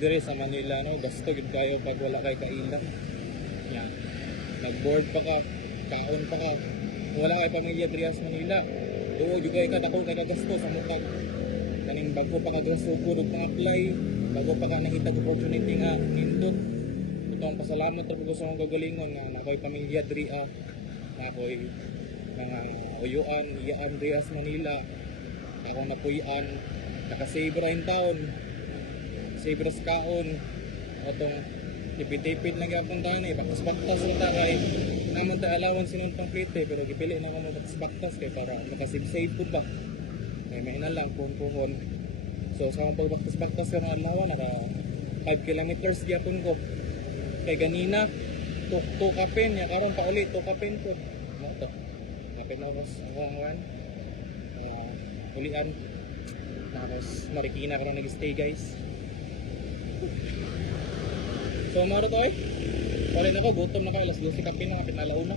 dire sa Manila, no, gasto gid kayo pag wala kay kaila. Yan. Nag-board pa ka, kaon pa ka. Kung wala kay pamilya dire sa Manila, duo jud kay ka dako kay gasto sa mutag. Kaning bago pa ka gasto puro pang-apply, bago pa ka nangitag opportunity nga nindot. Itong pasalamat ra ko sa mga gagalingon nga nakoy pamilya dire nakoy mga uyuan, iyaan dire sa Manila. Akong napuy-an, nakasave ra in taon. Save ra sa kaon. Atong tipid-tipid lang gyapon tani, baktas-baktas ra ta kay naman ta allowance sinon pang plite pero gipili na ko baktas-baktas kay para makasave-save pud ba. Kay may na lang puhon-puhon. So sa akong pagbaktas-baktas karong adlaw naka 5 kilometers gyapon ko. Kay ganina tukapin ya karon pa uli tukapin ko. Mo to. Kapin ako sa akong ulian. Tapos Marikina karon nag-stay guys. So maro to eh. Pare na ko gutom na kay alas 12 kapin na kapit na alauna.